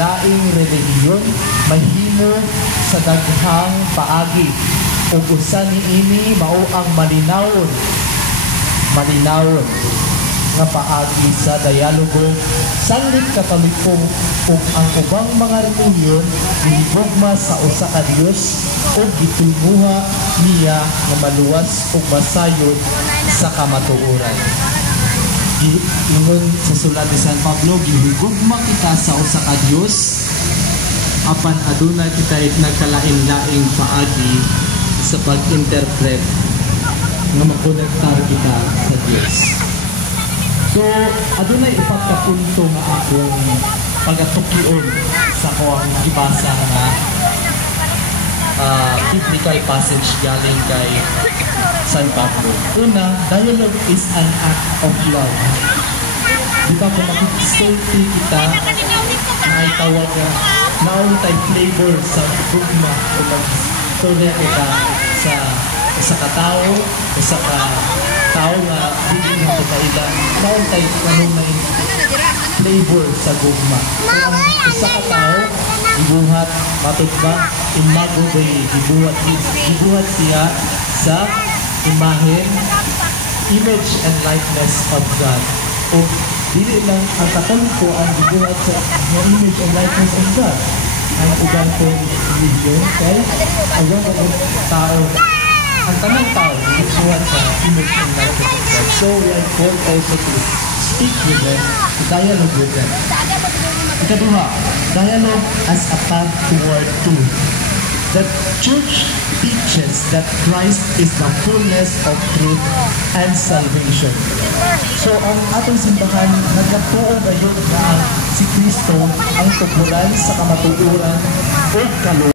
laing relihiyon mahimo sa daghang paagi ug usa niini mao ang malinawon nga paagi sa dialogo sanglit katoliko ug ang ubang mga relihiyon gihigugma sa usa ka Dios ug gitulguha niya nga maluwas ug masayod sa kamatuoran. Ingon sa sulat ni San Pablo, gihigugma kita sa usa ka Dios apan aduna kita nagkalain-laing paagi sa pag-interpret nga makonektar kita sa Dios. So, adunay upat ka punto nga akong pagatukion sa kuwang gibasa nga biblical passage galing kay San Pablo. Una, dialogue is an act of love. Di ba kung makikistorty kita na ay tawag na naon tayo flavor sa gugma o mag-istorya kita sa isa ka tao nga hindi mo kaila naon tayo anong na flavor sa gugma. Kung isa ka tao ibuhat, matod ba? Imago ba'y ibuhat siya sa image and likeness of God. O dili lang ang katoliko ang ibuhat sa image and likeness of God. Ang ugan ko religion kay ang tao. Ang tanang tao ibuhat sa image and likeness of God. So we are called also to speak with them, to dialogue with them. Ikaduha, dialogue as a path toward truth. The church teaches that Christ is the fullness of truth and salvation. So, ang atong simbahan, nagkatuo ngayon na si Kristo ang tuguran sa kamatuoran o kaluwasan.